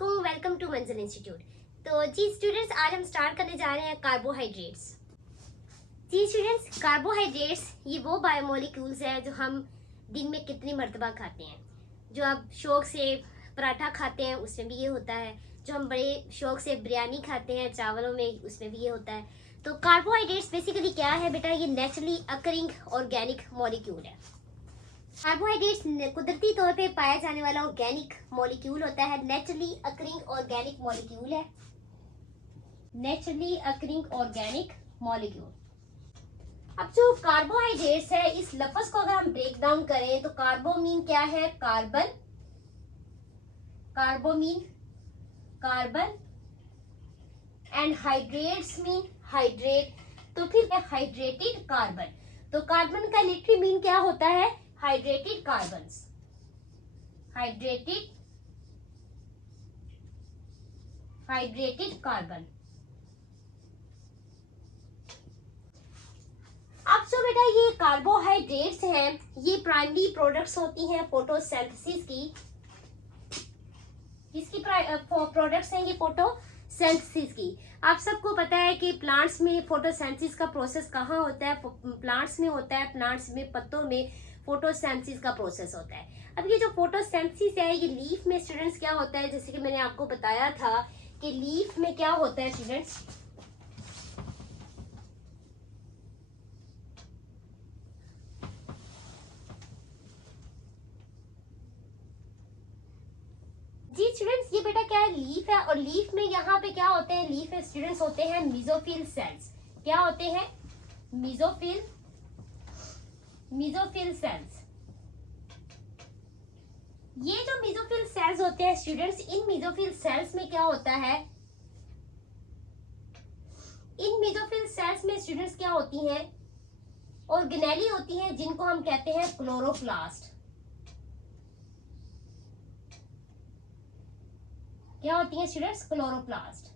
वालेकुम, welcome to मंजिल institute. तो जी स्टूडेंट्स, आज हम स्टार्ट करने जा रहे हैं कार्बोहाइड्रेट्स। जी स्टूडेंट्स, कार्बोहाइड्रेट्स ये वो बायोमोलिक्यूल्स हैं जो हम दिन में कितनी मरतबा खाते हैं। जो आप शौक से पराठा खाते हैं उसमें भी ये होता है, जो हम बड़े शौक से बिरयानी खाते हैं चावलों में उसमें भी ये होता है। तो कार्बोहाइड्रेट्स बेसिकली क्या है बेटा, ये नेचुरली अकरिंग ऑर्गेनिक मॉलिक्यूल है। कार्बोहाइड्रेट्स कुदरती तौर पे पाया जाने वाला ऑर्गेनिक मॉलिक्यूल होता है, नेचुरली अकरिंग ऑर्गेनिक मॉलिक्यूल है, नेचुरली अकरिंग ऑर्गेनिक मॉलिक्यूल। अब जो कार्बोहाइड्रेट्स है, इस लफ्ज को अगर हम ब्रेक डाउन करें तो कार्बो मीन क्या है, carbon, कार्बो mean carbon and hydrates mean hydrate, तो फिर हाइड्रेटेड कार्बन। तो कार्बन का लिटरली मीन क्या होता है, हाइड्रेटेड कार्बन्स, हाइड्रेटेड कार्बन। अब जो बेटा ये कार्बोहाइड्रेट्स हैं, ये प्राइमरी प्रोडक्ट्स होती हैं फोटोसिंथेसिस की। किसकी प्रोडक्ट्स हैं ये, फोटोसिंथेसिस की। आप सबको पता है कि प्लांट्स में फोटोसिंथेसिस का प्रोसेस कहाँ होता है, प्लांट्स में होता है, प्लांट्स में पत्तों में फोटोसिंथेसिस का प्रोसेस होता है। अब ये जो फोटोसिंथेसिस है, ये लीफ में स्टूडेंट्स क्या होता है, जैसे कि मैंने आपको बताया था कि लीफ में क्या होता है स्टूडेंट्स, जी स्टूडेंट्स ये बेटा क्या है, लीफ है, और लीफ में यहाँ पे क्या होते हैं, लीफ में स्टूडेंट्स होते हैं मेसोफिल सेल्स। क्या होते हैं, मेसोफिल सेल्स। ये जो मेसोफिल सेल्स होते हैं स्टूडेंट्स, इन मेसोफिल सेल्स में क्या होता है, इन मेसोफिल सेल्स में स्टूडेंट्स क्या होती हैं, ऑर्गेनेली होती हैं, जिनको हम कहते हैं क्लोरोप्लास्ट। क्या होती हैं स्टूडेंट्स, क्लोरोप्लास्ट।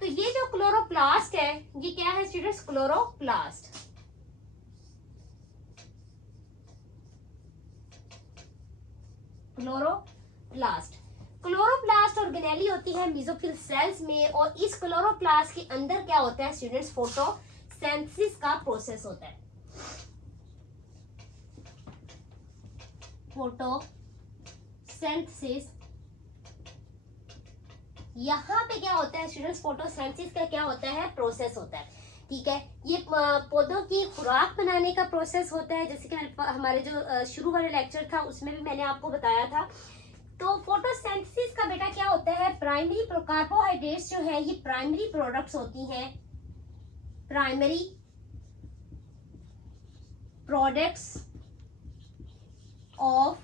तो ये जो क्लोरोप्लास्ट है, ये क्या है स्टूडेंट्स, क्लोरोप्लास्ट। क्लोरोप्लास्ट ऑर्गेनेली होती है मेसोफिल सेल्स में, और इस क्लोरोप्लास्ट के अंदर क्या होता है स्टूडेंट्स, फोटोसिंथेसिस का प्रोसेस होता है। फोटोसिंथेसिस, यहाँ पे क्या होता है स्टूडेंट्स, फोटोसिंथेसिस का क्या होता है, प्रोसेस होता है। ठीक है, ये पौधों की खुराक बनाने का प्रोसेस होता है, जैसे कि हमारे जो शुरू वाले लेक्चर था उसमें भी मैंने आपको बताया था। तो फोटोसिंथेसिस का बेटा क्या होता है, प्राइमरी कार्बोहाइड्रेट्स जो है ये प्राइमरी प्रोडक्ट्स होती हैं, प्राइमरी प्रोडक्ट्स ऑफ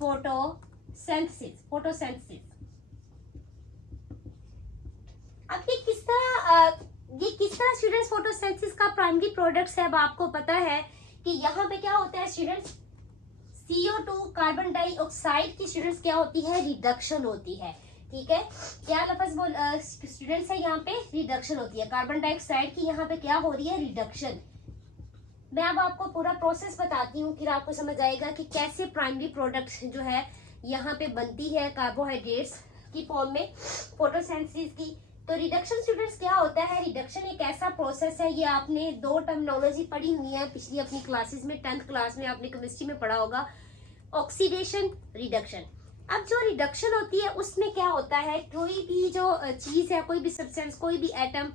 फोटोसिंथेसिस। अब ये किस तरह स्टूडेंट्स फोटोसिंथेसिस का प्राइमरी प्रोडक्ट्स है। अब आपको पता है कि यहाँ पे क्या होता है स्टूडेंट्स, CO2 कार्बन डाइऑक्साइड की स्टूडेंट्स क्या होती है, रिडक्शन होती है। ठीक है, क्या लफ्ज बोल स्टूडेंट्स है, यहाँ पे रिडक्शन होती है, कार्बन डाइऑक्साइड की यहाँ पे क्या हो रही है, रिडक्शन। मैं अब आपको पूरा प्रोसेस बताती हूँ, फिर आपको समझ आएगा कि कैसे प्राइमरी प्रोडक्ट जो है यहाँ पे बनती है कार्बोहाइड्रेट्स की फॉर्म में फोटोसिंथेसिस की। तो रिडक्शन स्टूडेंट्स क्या होता है, रिडक्शन एक ऐसा प्रोसेस है, ये आपने दो टर्मिनोलॉजी पढ़ी हुई है पिछली अपनी क्लासेस में, 10th क्लास में आपने केमिस्ट्री में पढ़ा होगा, ऑक्सीडेशन, रिडक्शन। अब जो रिडक्शन होती है उसमें क्या होता है, कोई भी जो चीज है, कोई भी सब्सटेंस, कोई भी एटम,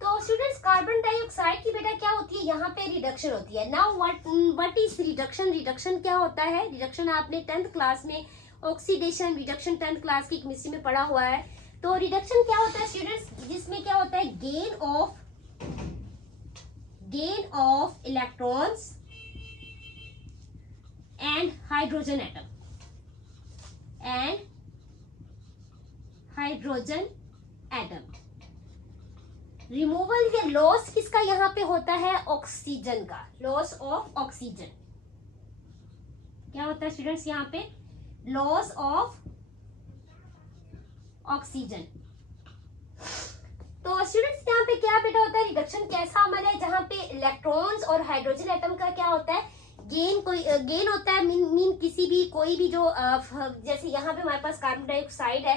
तो स्टूडेंट्स कार्बन डाइऑक्साइड की बेटा क्या होती है, यहाँ पे रिडक्शन होती है। Now what is reduction, reduction क्या होता है, रिडक्शन आपने 10th क्लास में, ऑक्सीडेशन रिडक्शन 10th क्लास की केमिस्ट्री में पढ़ा हुआ है। तो रिडक्शन क्या होता है स्टूडेंट्स, जिसमें क्या होता है, gain of electrons and hydrogen atom, removal या लॉस किसका यहाँ पे होता है, ऑक्सीजन का, लॉस ऑफ ऑक्सीजन। क्या होता है स्टूडेंट्स यहाँ पे, लॉस ऑफ ऑक्सीजन। तो स्टूडेंट्स यहाँ पे क्या बेटा होता है, रिडक्शन कैसा अमल है, जहाँ पे इलेक्ट्रॉन्स और हाइड्रोजन एटम का क्या होता है, गेन होता है मीन किसी भी कोई भी जो जैसे यहाँ पे हमारे पास कार्बन डाइऑक्साइड है,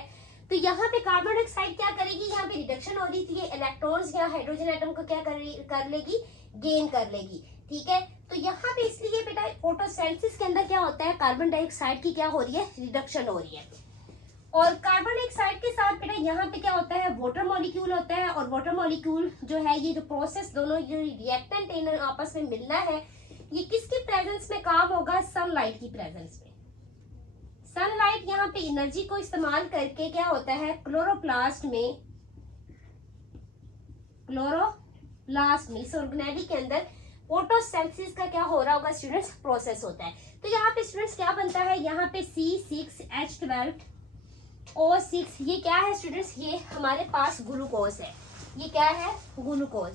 तो यहाँ पे कार्बन डाइऑक्साइड क्या करेगी, यहाँ पे रिडक्शन हो रही थी, इलेक्ट्रॉन्स या हाइड्रोजन एटम को क्या कर लेगी, गेन कर लेगी। ठीक है, तो यहाँ पे इसलिए बेटा फोटोसिंथेसिस के अंदर क्या होता है, कार्बन डाइऑक्साइड की क्या हो रही है, रिडक्शन हो रही है। और कार्बन डाइऑक्साइड के साथ बेटा यहाँ पे क्या होता है, वाटर मॉलिक्यूल होता है। और वाटर मॉलिक्यूल जो है, ये जो प्रोसेस दोनों जो रिएक्टेंट इन आपस में मिलना है, ये किसकी प्रेजेंस में काम होगा, सनलाइट की प्रेजेंस में। सनलाइट यहाँ पे एनर्जी को इस्तेमाल करके क्या होता है, क्लोरोप्लास्ट में इस ऑर्गेनेली के अंदर फोटोसिंथेसिस का क्या हो रहा होगा स्टूडेंट्स, प्रोसेस होता है। तो यहाँ पे स्टूडेंट्स क्या बनता है, यहाँ पे C6H12O6, ये क्या है स्टूडेंट्स, ये हमारे पास ग्लूकोज है, ये क्या है, ग्लूकोज।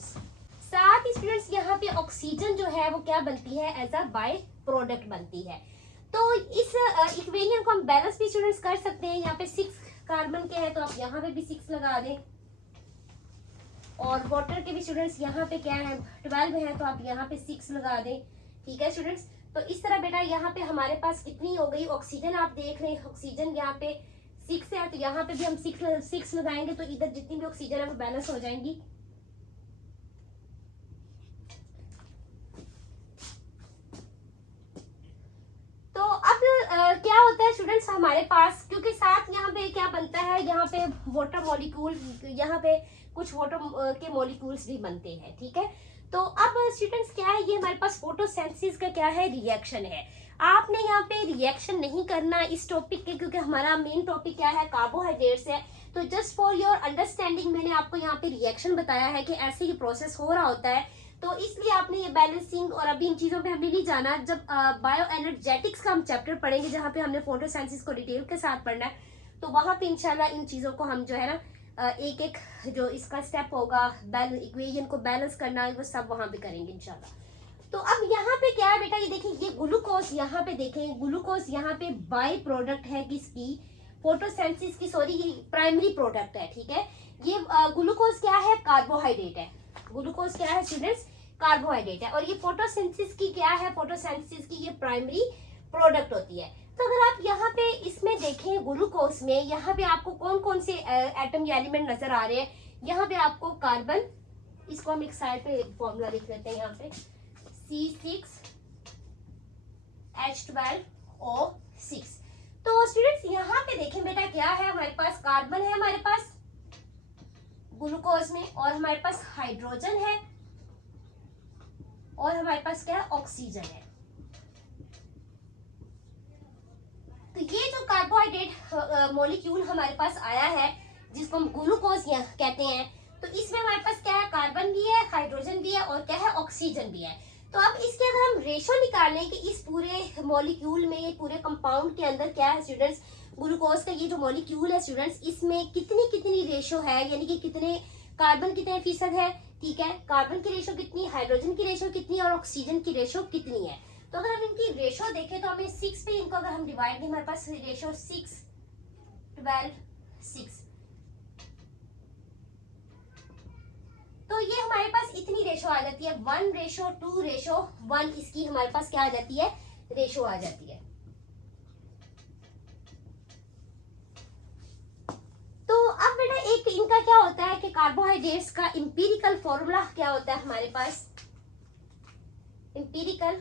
साथ ही स्टूडेंट्स यहाँ पे ऑक्सीजन जो है वो क्या बनती है, एज अ बाय प्रोडक्ट बनती है। तो इस इक्वेशन को हम बैलेंस भी स्टूडेंट्स कर सकते हैं। यहाँ पे 6 कार्बन के हैं तो आप यहाँ पे भी 6 लगा दें, और वाटर के भी स्टूडेंट्स यहाँ पे क्या है, 12 है तो आप यहाँ पे 6 लगा दें। ठीक है स्टूडेंट्स, तो इस तरह बेटा यहाँ पे हमारे पास कितनी हो गई, ऑक्सीजन आप देख रहे हैं, ऑक्सीजन यहाँ पे 6 है तो यहाँ पे भी हम 6 लगाएंगे, तो इधर जितनी भी ऑक्सीजन है वो बैलेंस हो जाएंगी। तो अब क्या होता है स्टूडेंट्स हमारे पास, क्योंकि साथ यहाँ पे क्या बनता है, यहाँ पे वाटर मॉलिक्यूल, यहाँ पे कुछ वाटर के मॉलिक्यूल्स भी बनते हैं। ठीक है, तो अब स्टूडेंट्स क्या है, ये हमारे पास फोटोसिंथेसिस का क्या है, रिएक्शन है। आपने यहाँ पे रिएक्शन नहीं करना इस टॉपिक के, क्योंकि हमारा मेन टॉपिक क्या है, कार्बोहाइड्रेट्स है। तो जस्ट फॉर योर अंडरस्टैंडिंग मैंने आपको यहाँ पे रिएक्शन बताया है कि ऐसे ही प्रोसेस हो रहा होता है, तो इसलिए आपने ये बैलेंसिंग और अभी इन चीजों पे हमें नहीं जाना। जब बायो एनर्जेटिक्स का हम चैप्टर पढ़ेंगे, जहाँ पे हमने फोटोसिंथेसिस को डिटेल के साथ पढ़ना है, तो वहां पे इंशाल्लाह इन चीजों को हम जो है ना एक एक जो इसका स्टेप होगा, इक्वेशन को बैलेंस करना है, वो सब वहां पे करेंगे इंशाल्लाह। तो अब यहाँ पे क्या है बेटा, ये देखिए, ये ग्लूकोज यहाँ पे देखें, ग्लूकोज यहाँ पे बाय प्रोडक्ट है किसकी, फोटोसिंथेसिस की, सॉरी ये प्राइमरी प्रोडक्ट है। ठीक है, ये ग्लूकोज क्या है, कार्बोहाइड्रेट है। ग्लूकोज क्या है स्टूडेंट्स, कार्बोहाइड्रेट है। और ये फोटोसिंथेसिस की क्या है, फोटोसिंथेसिस की ये प्राइमरी प्रोडक्ट होती है। तो अगर आप यहाँ पे इसमें देखें ग्लूकोज में, यहाँ पे आपको कौन कौन से एटम या एलिमेंट नजर आ रहे हैं, यहाँ पे आपको कार्बन, इसको हम एक साइड पे फॉर्मूला लिख लेते हैं, यहाँ पे C6H12O6। तो स्टूडेंट्स यहाँ पे देखें बेटा, क्या है हमारे पास, कार्बन है हमारे पास ग्लूकोज में, और हमारे पास हाइड्रोजन है, और हमारे पास क्या है, ऑक्सीजन है। तो ये जो कार्बोहाइड्रेट मॉलिक्यूल हमारे पास आया है, जिसको हम ग्लूकोज कहते हैं, तो इसमें हमारे पास क्या है, कार्बन भी है, हाइड्रोजन भी है, और क्या है, ऑक्सीजन भी है। तो अब इसके अगर हम रेशो निकालें कि इस पूरे मॉलिक्यूल में, ये पूरे कंपाउंड के अंदर क्या है स्टूडेंट्स, ग्लूकोज का ये जो मॉलिक्यूल है स्टूडेंट्स, इसमें कितनी कितनी रेशो है, यानी कि कितने कार्बन कितने फीसद है। ठीक है, कार्बन की रेशो कितनी, हाइड्रोजन की रेशो कितनी, और ऑक्सीजन की रेशो कितनी है। तो अगर हम इनकी रेशो देखें तो हमें 6 पे इनको अगर हम डिवाइड दें, हमारे पास रेशो 6, 12, 6, तो ये हमारे पास इतनी रेशो आ जाती है, 1:2:1, इसकी हमारे पास क्या आ जाती है, रेशो आ जाती है। तो अब बेटा एक इनका क्या होता है कि कार्बोहाइड्रेट्स का इंपीरिकल फॉर्मूला क्या होता है हमारे पास, empirical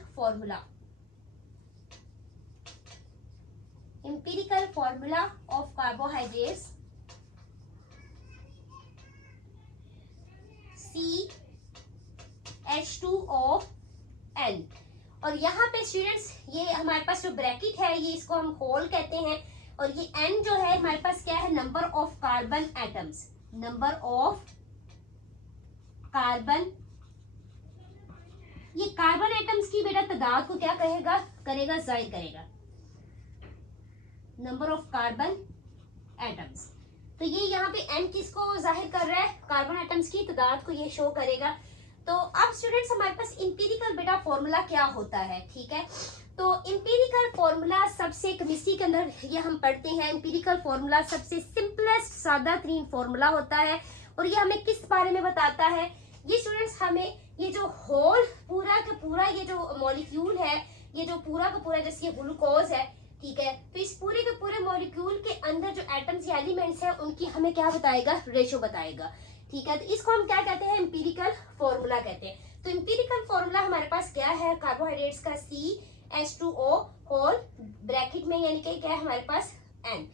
formula of carbohydrates CH2ON। और यहाँ पे स्टूडेंट्स ये हमारे पास जो ब्रैकेट है, ये इसको हम होल कहते हैं, और ये N जो है हमारे पास क्या है, number of carbon atoms, number of carbon, ये कार्बन एटम्स की बेटा तादाद को क्या करेगा, जाहिर करेगा, नंबर ऑफ कार्बन एटम्स। तो ये यहाँ पे N किसको जाहिर कर रहा है, कार्बन एटम्स की तादाद को ये शो करेगा। तो अब स्टूडेंट्स हमारे पास इंपीरिकल बेटा फॉर्मूला क्या होता है। ठीक है, तो इंपीरिकल फॉर्मूला सबसे केमिस्ट्री के अंदर ये हम पढ़ते हैं, इंपीरिकल फॉर्मूला सबसे सिंपलेस्ट सादा तरीन फॉर्मूला होता है। और ये हमें किस बारे में बताता है, ये स्टूडेंट्स हमें ये जो होल पूरा का पूरा ये जो मॉलिक्यूल है, ये जो पूरा का पूरा जैसे ये ग्लूकोज है, ठीक है, तो इस पूरे के पूरे मॉलिक्यूल के अंदर जो एटम्स या एलिमेंट्स हैं उनकी हमें क्या बताएगा, रेशो बताएगा, ठीक है। तो इसको हम क्या कहते हैं, एम्पिरिकल फॉर्मूला कहते हैं। तो एम्पिरिकल फॉर्मूला हमारे पास क्या है, कार्बोहाइड्रेट्स का CH2O होल ब्रैकेट में यानी कि क्या है हमारे पास N।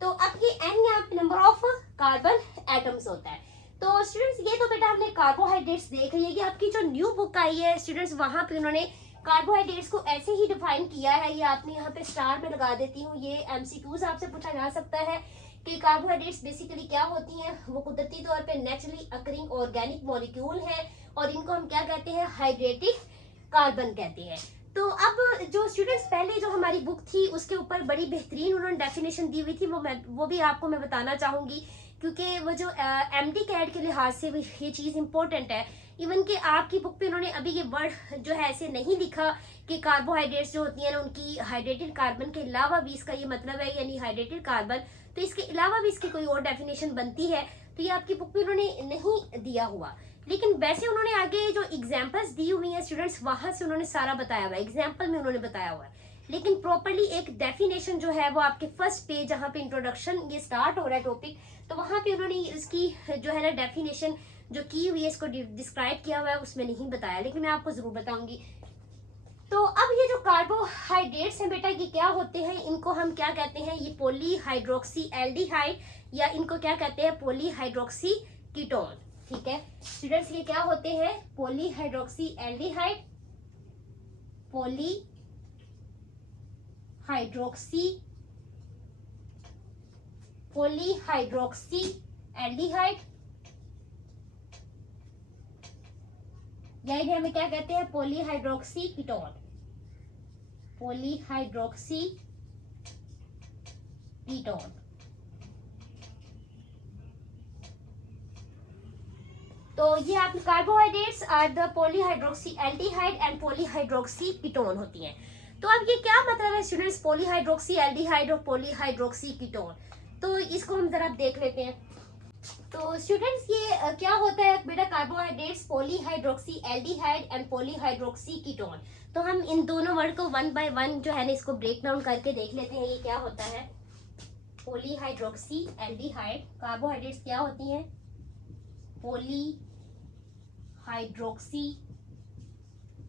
तो अब ये N यहाँ पे नंबर ऑफ कार्बन एटम्स होता है। तो स्टूडेंट्स ये तो बेटा हमने कार्बोहाइड्रेट्स देख रही है कि आपकी जो न्यू बुक आई है स्टूडेंट्स वहां पे उन्होंने कार्बोहाइड्रेट्स को ऐसे ही डिफाइन किया है, ये आपने यहाँ पे स्टार में लगा देती हूँ, ये MCQs आपसे पूछा जा सकता है कि कार्बोहाइड्रेट्स बेसिकली क्या होती हैं। वो कुदरती तौर पे नेचुरली अकरिंग ऑर्गेनिक मॉलिक्यूल है और इनको हम क्या कहते हैं, हाइड्रेटेड कार्बन कहते हैं। तो अब जो स्टूडेंट्स पहले जो हमारी बुक थी उसके ऊपर बड़ी बेहतरीन उन्होंने डेफिनेशन दी हुई थी, वो भी आपको मैं बताना चाहूंगी क्योंकि वो जो MD कैड के लिहाज से ये चीज़ इंपॉर्टेंट है। इवन कि आपकी बुक पे उन्होंने अभी ये वर्ड जो है ऐसे नहीं लिखा कि कार्बोहाइड्रेट्स जो होती हैं ना उनकी हाइड्रेटेड कार्बन के अलावा भी इसका ये मतलब है यानी हाइड्रेटेड कार्बन, तो इसके अलावा भी इसकी कोई और डेफिनेशन बनती है, तो ये आपकी बुक में उन्होंने नहीं दिया हुआ। लेकिन वैसे उन्होंने आगे जो एग्जाम्पल्स दी हुई हैं स्टूडेंट्स वहां से उन्होंने सारा बताया हुआ है, एग्जाम्पल में उन्होंने बताया हुआ है। लेकिन प्रॉपरली एक डेफिनेशन जो है वो आपके फर्स्ट पेज जहाँ पे इंट्रोडक्शन ये स्टार्ट हो रहा है टॉपिक, तो वहां पे उन्होंने इसकी जो है ना डेफिनेशन जो की हुई है इसको डिस्क्राइब किया हुआ है उसमें नहीं बताया, लेकिन मैं आपको जरूर बताऊंगी। तो अब ये जो कार्बोहाइड्रेट्स हैं बेटा ये क्या होते हैं, इनको हम क्या कहते हैं, ये पॉलीहाइड्रोक्सी एल्डिहाइड या इनको क्या कहते हैं, पॉलीहाइड्रोक्सी कीटोन, ठीक है स्टूडेंट्स। ये क्या होते हैं, पॉलीहाइड्रोक्सी एल्डिहाइड, पॉलीहाइड्रोक्सी एल्डिहाइड या इन्हें हमें क्या कहते हैं, पॉलीहाइड्रोक्सी कीटोन, पॉलीहाइड्रोक्सी कीटोन। तो ये आप carbohydrates are the polyhydroxy aldehyde and polyhydroxy ketone होती हैं। तो अब ये क्या मतलब है स्टूडेंट्स, पॉलीहाइड्रोक्सी एल्डिहाइड और पॉलीहाइड्रोक्सी कीटोन, तो इसको हम जरा देख लेते हैं। तो स्टूडेंट्स ये क्या होता है बेटा, carbohydrates polyhydroxy aldehyde and polyhydroxy ketone. तो हम इन दोनों वर्ड को वन बाय वन जो है ना इसको ब्रेक डाउन करके देख लेते हैं, ये क्या होता है। पॉलीहाइड्रोक्सी एल्डिहाइड, कार्बोहाइड्रेट्स क्या होती हैं, पॉलीहाइड्रोक्सी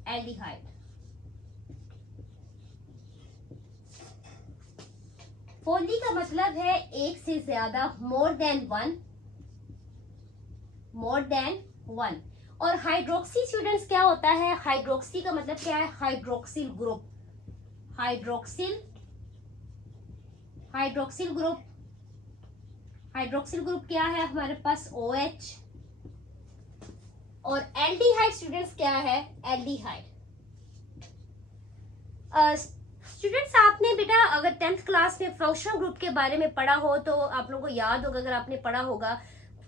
एल्डिहाइड। पॉली का मतलब है एक से ज्यादा, मोर देन वन। और हाइड्रोक्सी स्टूडेंट्स क्या होता है, हाइड्रोक्सी का मतलब क्या है, हाइड्रोक्सिल ग्रुप, हाइड्रोक्सिल ग्रुप क्या है हमारे पास, OH। और एल्डिहाइड स्टूडेंट्स क्या है, एल्डिहाइड। स्टूडेंट्स आपने बेटा अगर 10th क्लास में फंक्शनल ग्रुप के बारे में पढ़ा हो तो आप लोगों को याद होगा, अगर आपने पढ़ा होगा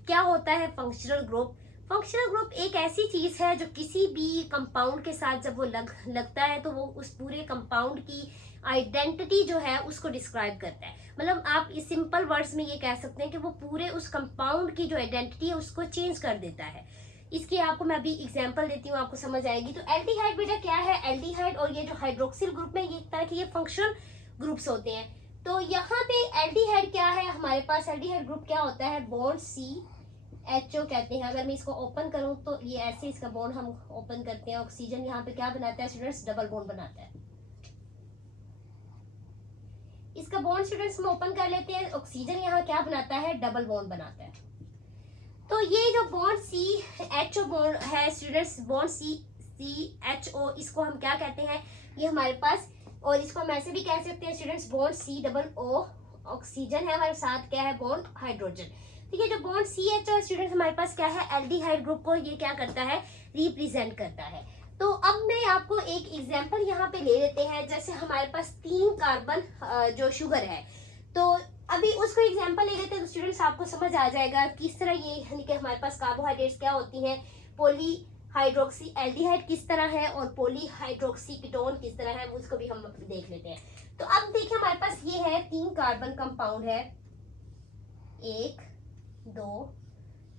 क्या होता है फंक्शनल ग्रुप। फंक्शनल ग्रुप एक ऐसी चीज है जो किसी भी कंपाउंड के साथ जब वो लगता है तो वो उस पूरे कंपाउंड की आइडेंटिटी जो है उसको डिस्क्राइब करता है। मतलब आप इस सिंपल वर्ड्स में ये कह सकते हैं कि वो पूरे उस कंपाउंड की जो आइडेंटिटी है उसको चेंज कर देता है। इसकी आपको मैं अभी एग्जांपल देती हूँ, आपको समझ आएगी। तो एल्डिहाइड बेटा क्या है, एल्डिहाइड और ये जो हाइड्रोक्सिल ग्रुप में ये तरह के ये फंक्शनल ग्रुप्स होते हैं। तो यहाँ पे एल्डिहाइड क्या है हमारे पास, एल्डिहाइड ग्रुप क्या होता है, बॉन्ड CHO कहते हैं। अगर मैं इसको ओपन करूं तो ये ऐसे इसका बॉन्ड हम ओपन करते हैं, ऑक्सीजन यहाँ पे क्या बनाता है स्टूडेंट्स, डबल बॉन्ड बनाता है। इसका बॉन्ड स्टूडेंट्स हम ओपन कर लेते हैं, ऑक्सीजन यहाँ क्या बनाता है, डबल बॉन्ड बनाता है। तो ये जो बॉन्ड CHO बॉन्ड है स्टूडेंट्स, बॉन्ड CHO इसको हम क्या कहते हैं, ये हमारे पास, और इसको हम ऐसे भी कह सकते हैं स्टूडेंट्स, बॉन्ड COO ऑक्सीजन है, हमारे साथ क्या है बॉन्ड हाइड्रोजन। तो ये जो बॉन्ड CHO स्टूडेंट्स हमारे पास क्या है, एल्डिहाइड ग्रुप को ये क्या करता है, रिप्रेजेंट करता है। तो अब मैं आपको एक एग्जांपल यहाँ पे ले लेते हैं, जैसे हमारे पास 3 कार्बन जो शुगर है, तो अभी उसको एग्जांपल ले लेते हैं तो स्टूडेंट्स आपको समझ आ जाएगा किस तरह ये यानी कि हमारे पास कार्बोहाइड्रेट्स क्या होती हैं, पॉलीहाइड्रोक्सी एल्डिहाइड किस तरह है और पॉलीहाइड्रोक्सी कीटोन किस तरह है, उसको भी हम देख लेते हैं। तो अब देखिए हमारे पास ये है 3 कार्बन कंपाउंड है, 1 2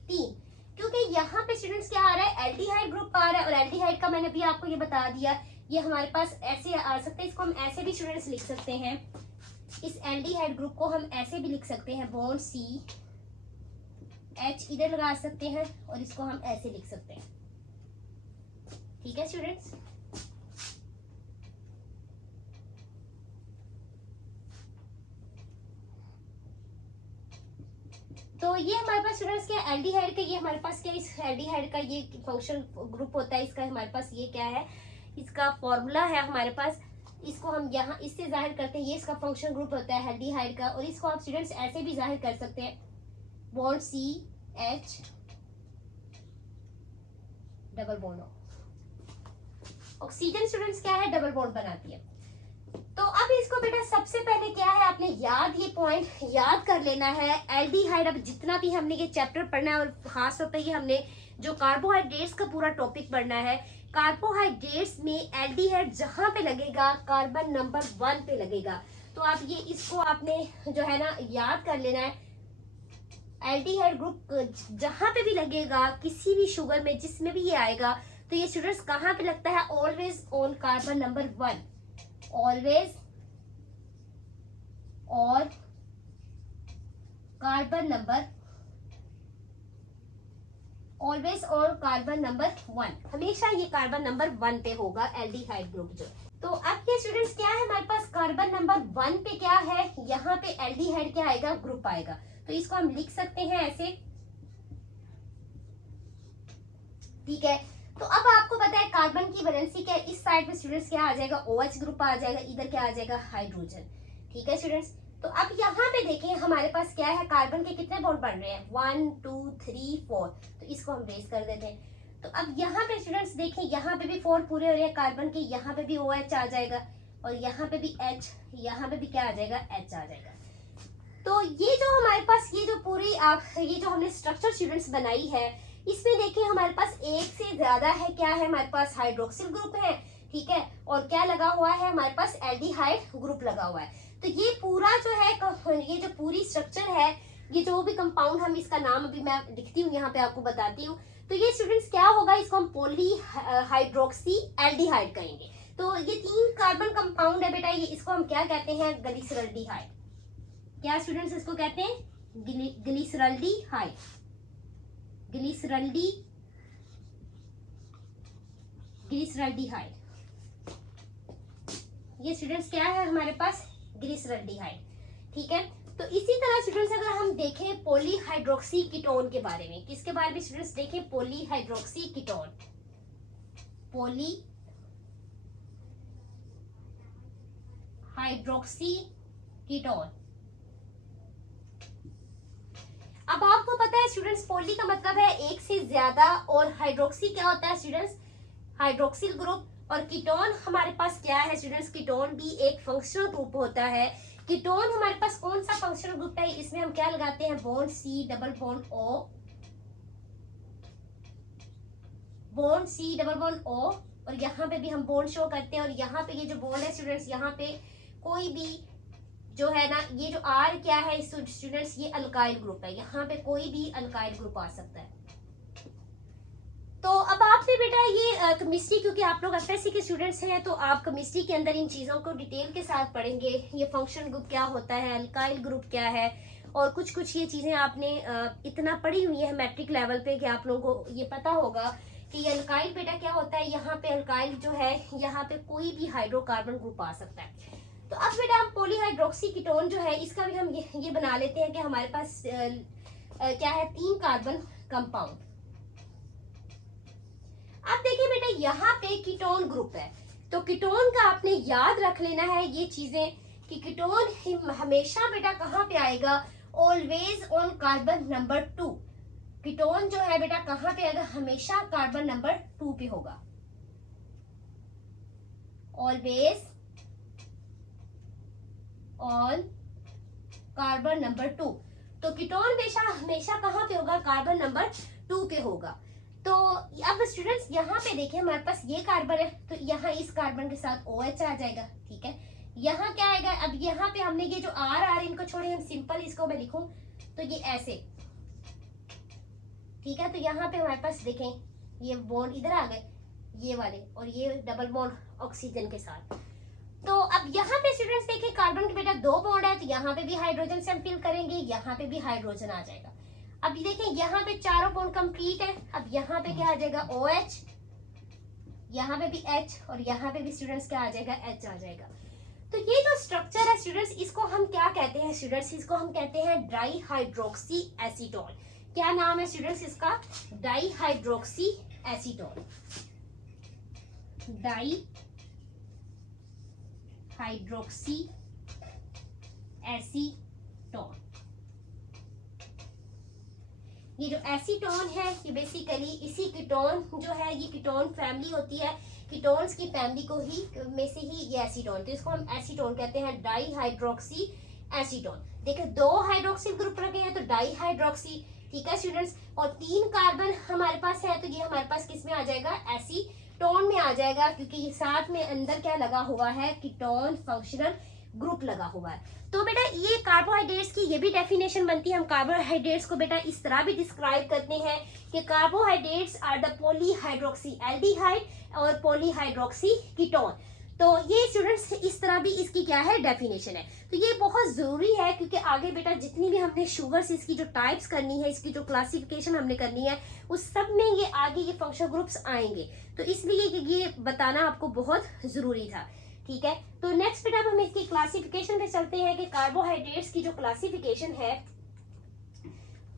3, क्योंकि यहाँ पे स्टूडेंट्स क्या आ रहा है, एल्डिहाइड ग्रुप आ रहा है, और एल्डिहाइड का मैंने भी आपको ये बता दिया ये हमारे पास ऐसे आ सकते हैं, इसको हम ऐसे भी स्टूडेंट्स लिख सकते हैं, इस एल्डिहाइड ग्रुप को हम ऐसे भी लिख सकते हैं, बॉन्ड सी एच इधर लगा सकते हैं और इसको हम ऐसे लिख सकते हैं। ठीक है स्टूडेंट्स, तो ये हमारे पास स्टूडेंट्स क्या एल्डिहाइड का, ये हमारे पास क्या इस एल्डिहाइड का ये फंक्शन ग्रुप होता है, इसका हमारे पास ये क्या है, इसका फॉर्मूला है हमारे पास, इसको हम यहाँ इससे जाहिर करते हैं, ये इसका फंक्शन ग्रुप होता है एल्डिहाइड का। और इसको आप स्टूडेंट्स ऐसे भी जाहिर कर सकते हैं, bond C H double bond oxygen students क्या है, डबल बॉन्ड बनाती है। तो अब इसको बेटा सबसे पहले क्या है, आपने ये पॉइंट याद कर लेना है। एल्डिहाइड, अब जितना भी हमने ये चैप्टर पढ़ना है और खास तौर पे ये हमने जो कार्बोहाइड्रेट्स का पूरा टॉपिक पढ़ना है, कार्बोहाइड्रेट्स में एल्डिहाइड जहां पे लगेगा कार्बन नंबर 1 पे लगेगा। तो आप ये इसको आपने जो है ना याद कर लेना है, एल्डिहाइड ग्रुप जहां पे भी लगेगा किसी भी शुगर में जिसमें भी ये आएगा, तो ये स्टूडेंट्स कहाँ पे लगता है, always on carbon number 1, always और कार्बन नंबर, ऑलवेज और कार्बन नंबर 1, हमेशा ये कार्बन नंबर 1 पे होगा एल्डिहाइड ग्रुप जो। तो अब ये स्टूडेंट्स क्या है हमारे पास, कार्बन नंबर 1 पे क्या है, यहाँ पे एल्डिहाइड क्या आएगा, ग्रुप आएगा। तो इसको हम लिख सकते हैं ऐसे। ठीक है, तो अब आपको पता है कार्बन की वैलेंसी क्या है, इस साइड पे स्टूडेंट्स क्या आ जाएगा, OH ग्रुप आ जाएगा, इधर क्या आ जाएगा, हाइड्रोजन। ठीक है स्टूडेंट्स, तो अब यहाँ पे देखें हमारे पास क्या है, कार्बन के कितने बॉन्ड बन रहे हैं, 1 2 3 4, तो इसको हम बेस कर देते हैं। तो अब यहाँ पे स्टूडेंट्स देखें, यहाँ पे भी 4 पूरे हो रहे हैं कार्बन के, यहाँ पे भी OH आ जाएगा और यहाँ पे भी H, यहाँ पे भी क्या आ जाएगा, H आ जाएगा। तो ये जो हमारे पास ये जो पूरी ये जो हमने स्ट्रक्चर स्टूडेंट्स बनाई है, इसमें देखिए हमारे पास एक से ज्यादा है, क्या है हमारे पास हाइड्रोक्सिल ग्रुप है। ठीक है, और क्या लगा हुआ है हमारे पास, एल्डिहाइड ग्रुप लगा हुआ है। तो ये पूरा जो है, ये जो पूरी स्ट्रक्चर है, ये जो भी कंपाउंड, हम इसका नाम अभी मैं लिखती हूँ यहाँ पे आपको बताती हूँ। तो ये स्टूडेंट्स क्या होगा, इसको हम पॉली हाइड्रोक्सी एल्डिहाइड कहेंगे। तो ये 3 कार्बन कंपाउंड है बेटा, ये इसको हम क्या कहते हैं, ग्लिसरल्डिहाइड। क्या स्टूडेंट्स इसको कहते हैं, ग्लिसरल्डिहाइड, ग्लिसरल्डिहाइड। ये स्टूडेंट्स क्या है हमारे पास, ग्लिसरल्डिहाइड। ठीक है, तो इसी तरह स्टूडेंट्स अगर हम देखें पॉलीहाइड्रोक्सी कीटोन के बारे में, किसके बारे में स्टूडेंट्स देखें, पॉलीहाइड्रोक्सी कीटोन, पॉलीहाइड्रोक्सी कीटोन। अब आपको पता है स्टूडेंट्स, पॉली का मतलब है एक से ज्यादा, और हाइड्रोक्सी क्या होता है स्टूडेंट्स, हाइड्रोक्सिल ग्रुप। और कीटोन हमारे पास क्या है स्टूडेंट्स, कीटोन भी एक फंक्शनल ग्रुप होता है। कीटोन हमारे पास कौन सा फंक्शनल ग्रुप है, इसमें हम क्या लगाते हैं, bond C double bond O, bond C double bond O, और यहाँ पे भी हम बॉन्ड शो करते हैं। और यहाँ पे ये जो बॉन्ड है स्टूडेंट्स, यहाँ पे कोई भी जो है ना, ये जो R क्या है स्टूडेंट्स, ये अल्काइल ग्रुप है, यहाँ पे कोई भी अल्काइल ग्रुप आ सकता है। तो अब आपने बेटा ये केमिस्ट्री, क्योंकि आप लोग एफएससी के स्टूडेंट्स हैं, तो आप केमिस्ट्री के अंदर इन चीज़ों को डिटेल के साथ पढ़ेंगे, ये फंक्शन ग्रुप क्या होता है, अल्काइल ग्रुप क्या है, और कुछ कुछ ये चीज़ें आपने इतना पढ़ी हुई है मैट्रिक लेवल पे कि आप लोगों को ये पता होगा कि ये अल्काइल बेटा क्या होता है। यहाँ पे अल्काइल जो है, यहाँ पे कोई भी हाइड्रोकार्बन ग्रुप आ सकता है। तो अब बेटा हम पॉलीहाइड्रोक्सी कीटोन जो है, इसका भी हम ये बना लेते हैं कि हमारे पास क्या है, 3 कार्बन कंपाउंड। अब देखिए बेटा यहाँ पे कीटोन ग्रुप है, तो कीटोन का आपने याद रख लेना है ये चीजें कि कीटोन हमेशा बेटा कहाँ पे आएगा, always on carbon number 2। Ketone जो है बेटा कहाँ पे आएगा, हमेशा कार्बन नंबर 2 पे होगा, ऑलवेज ऑन कार्बन नंबर 2। तो कीटोन हमेशा कहाँ पे होगा, कार्बन नंबर 2 पे होगा। तो अब स्टूडेंट्स यहाँ पे देखिए हमारे पास ये कार्बन है, तो यहाँ इस कार्बन के साथ OH आ जाएगा। ठीक है, यहाँ क्या आएगा, अब यहाँ पे हमने ये जो R इनको छोड़े, हम सिंपल इसको मैं लिखूं तो ये ऐसे। ठीक है, तो यहाँ पे हमारे पास देखें ये बॉन्ड इधर आ गए, ये वाले, और ये डबल बॉन्ड ऑक्सीजन के साथ। तो अब यहाँ पे स्टूडेंट्स देखिए कार्बन के बेटा 2 बॉन्ड है, तो यहाँ पे भी हाइड्रोजन से हम फिल करेंगे, यहाँ पे भी हाइड्रोजन आ जाएगा। अब देखें यहाँ पे चारों बॉन्ड कंप्लीट है, अब यहाँ पे क्या आ जाएगा OH, यहाँ पे भी H, और यहाँ पे भी स्टूडेंट्स क्या आ जाएगा H आ जाएगा। तो ये जो स्ट्रक्चर है स्टूडेंट्स, इसको हम क्या कहते हैं स्टूडेंट्स, इसको हम कहते हैं डाई हाइड्रोक्सी एसीटोन। क्या नाम है स्टूडेंट्स इसका, di hydroxy acetone, di hydroxy acetone. ये जो एसीटोन है ये बेसिकली इसी कीटोन जो है, ये कीटोन फैमिली होती है, कीटोन्स की फैमिली को ही में से ही ये एसीटोन, तो इसको हम एसीटोन कहते हैं, डाई हाइड्रोक्सी एसीटोन। देखिए 2 हाइड्रोक्सिल ग्रुप रखे हैं तो डाई हाइड्रोक्सी, ठीक है स्टूडेंट्स, और 3 कार्बन हमारे पास है, तो ये हमारे पास किस में आ जाएगा, एसीटोन में आ जाएगा, क्योंकि ये साथ में अंदर क्या लगा हुआ है, कीटोन फंक्शनल ग्रुप लगा हुआ है। तो बेटा ये कार्बोहाइड्रेट्स की ये भी डेफिनेशन बनती है, हम कार्बोहाइड्रेट्स को बेटा इस तरह भी डिस्क्राइब करते हैं कि carbohydrates are the polyhydroxy aldehyde और पॉलीहाइड्रोक्सी कीटोन। तो ये स्टूडेंट्स इस तरह भी इसकी क्या है डेफिनेशन है। तो ये बहुत जरूरी है क्योंकि आगे बेटा जितनी भी हमने शुगर्स इसकी जो टाइप्स करनी है, इसकी जो क्लासिफिकेशन हमने करनी है, उस सब में ये आगे ये फंक्शनल ग्रुप्स आएंगे, तो इसलिए ये बताना आपको बहुत जरूरी था, ठीक है। तो नेक्स्ट बेटा हम इसकी क्लासिफिकेशन पे चलते हैं कि कार्बोहाइड्रेट्स की जो क्लासिफिकेशन है,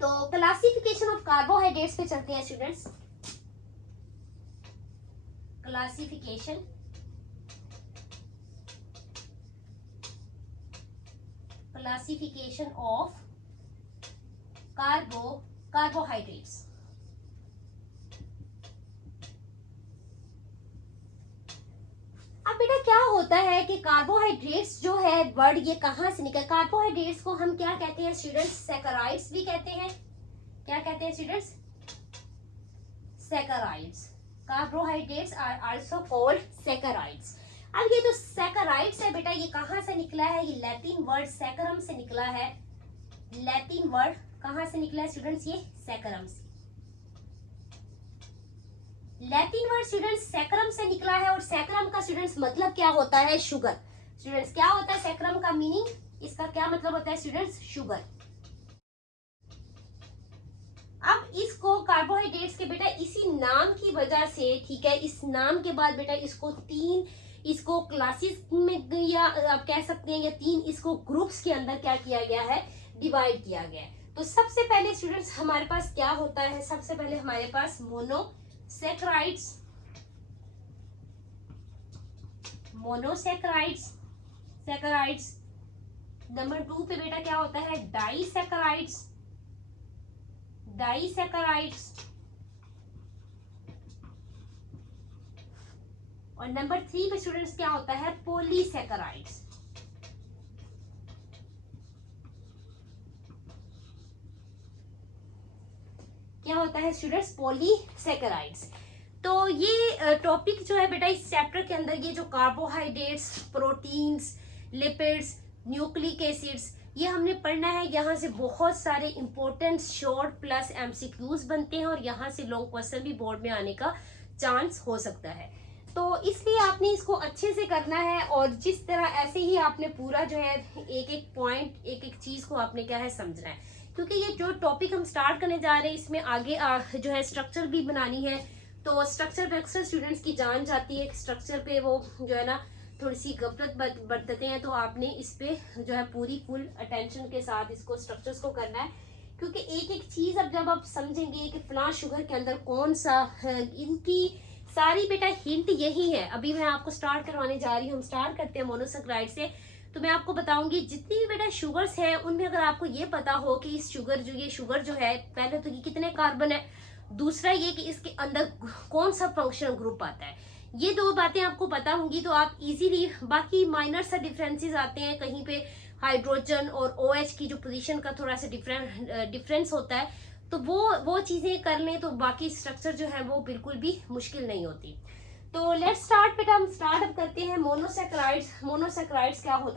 तो क्लासिफिकेशन ऑफ कार्बोहाइड्रेट्स पे चलते हैं स्टूडेंट्स। Classification of carbohydrates. अब बेटा क्या होता है कि कार्बोहाइड्रेट्स जो है वर्ड ये कहां से निकला, कार्बोहाइड्रेट्स को हम क्या कहते हैं स्टूडेंट्स, सैकराइड्स भी कहते हैं। क्या कहते हैं students, saccharides. Carbohydrates are also called saccharides. अब ये जो सैकराइड्स है बेटा ये कहां से निकला है, ये लैटिन वर्ड सैकरम से निकला है। लैटिन वर्ड कहां से निकला है स्टूडेंट्स, ये सैकरम से। लैटिन वर्ड स्टूडेंट्स सैकरम से निकला है, और सैकरम का स्टूडेंट्स मतलब क्या होता है, शुगर। स्टूडेंट्स क्या होता है सैकरम का मीनिंग, इसका क्या मतलब होता है स्टूडेंट्स, शुगर। अब इसको कार्बोहाइड्रेट्स के बेटा इसी नाम की वजह से, ठीक है, इस नाम के बाद बेटा इसको क्लासेस में या आप कह सकते हैं या 3 इसको ग्रुप्स के अंदर क्या किया गया है, डिवाइड किया गया है। तो सबसे पहले स्टूडेंट्स हमारे पास क्या होता है, सबसे पहले हमारे पास मोनोसैकराइड्स। सैकराइड्स। नंबर 2 पे बेटा क्या होता है, डाइसैकराइड्स। और नंबर 3 पे स्टूडेंट्स क्या होता है, पॉलीसैकराइड्स। क्या होता है स्टूडेंट्स, पॉलीसैकराइड्स। तो ये टॉपिक जो है बेटा इस चैप्टर के अंदर, ये जो carbohydrates, proteins, lipids, nucleic acids, ये हमने पढ़ना है। यहाँ से बहुत सारे इंपॉर्टेंट शॉर्ट प्लस एमसीक्यूज बनते हैं, और यहाँ से लॉन्ग क्वेश्चन भी बोर्ड में आने का चांस हो सकता है। तो इसलिए आपने इसको अच्छे से करना है, और जिस तरह ऐसे ही आपने पूरा जो है एक एक पॉइंट, एक एक चीज को आपने क्या है समझना है, क्योंकि ये जो टॉपिक हम स्टार्ट करने जा रहे हैं इसमें आगे जो है स्ट्रक्चर भी बनानी है। तो स्ट्रक्चर पे अक्सर स्टूडेंट्स की जान जाती है, स्ट्रक्चर पे वो जो है ना थोड़ी सी गफलत बरतते हैं, तो आपने इस पे जो है पूरी फुल अटेंशन के साथ इसको स्ट्रक्चर्स को करना है, क्योंकि एक एक चीज अब जब आप समझेंगे कि फलां शुगर के अंदर कौन सा है, इनकी सारी बेटा हिंट यही है। अभी मैं आपको स्टार्ट करवाने जा रही हूँ, हम स्टार्ट करते हैं मोनोसैकराइड से। तो मैं आपको बताऊंगी जितनी भी बेटा शुगर्स है उनमें अगर आपको ये पता हो कि इस ये शुगर जो है, पहले तो ये कितने कार्बन है, दूसरा ये कि इसके अंदर कौन सा फंक्शनल ग्रुप आता है, ये 2 बातें आपको पता होंगी तो आप इजीली, बाकी माइनर सा डिफरेंसेस आते हैं, कहीं पे हाइड्रोजन और OH की जो पोजीशन का थोड़ा सा डिफरेंस होता है, तो वो चीजें कर लें तो बाकी स्ट्रक्चर जो है वो बिल्कुल भी मुश्किल नहीं होती। तो लेट्स स्टार्ट बेटा, हम स्टार्ट अप करते हैं मोनोसैकराइड्स। मोनोसैकराइड्स क्या होता